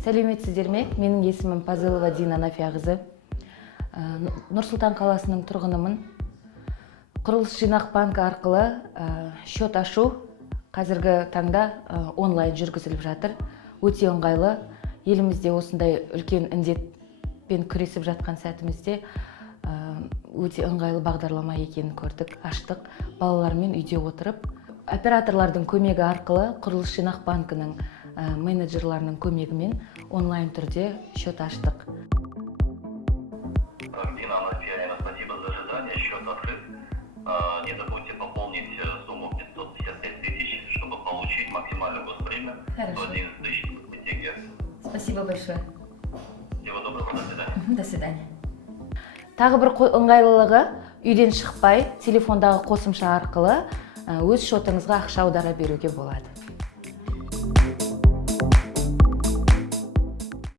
Сәлеметсіздер ме? Менің есімім Пазылова Дина Нафиағызы. Нұр-Сұлтан қаласының тұрғынымын. Құрылыс жинақ банкі арқылы счет ашу қазіргі таңда онлайн жүргізіліп жатыр. Өте ыңғайлы. Елімізде осындай үлкен індетпен күресіп жатқан сәтімізде өте ыңғайлы бағдарлама екенін көрдік, аштық. Балалармен үйде отырып, операторлардың көмегі арқылы құрылыс жинақ банкінің менеджерларының көмегімен онлайн түрде счет аштық. Дина Анафьевна, спасибо за ожидание. Счет открыт. Не забудьте пополнить сумму 555 тысяч, чтобы получить максимальную госпремию 111 тысяч тенге. Спасибо большое. Всего доброго, до свидания. До свидания. Тағы бір ыңғайлылығы, үйден шықпай, телефондағы қосымша арқылы өз шотыңызға ақша аудара беруге болады.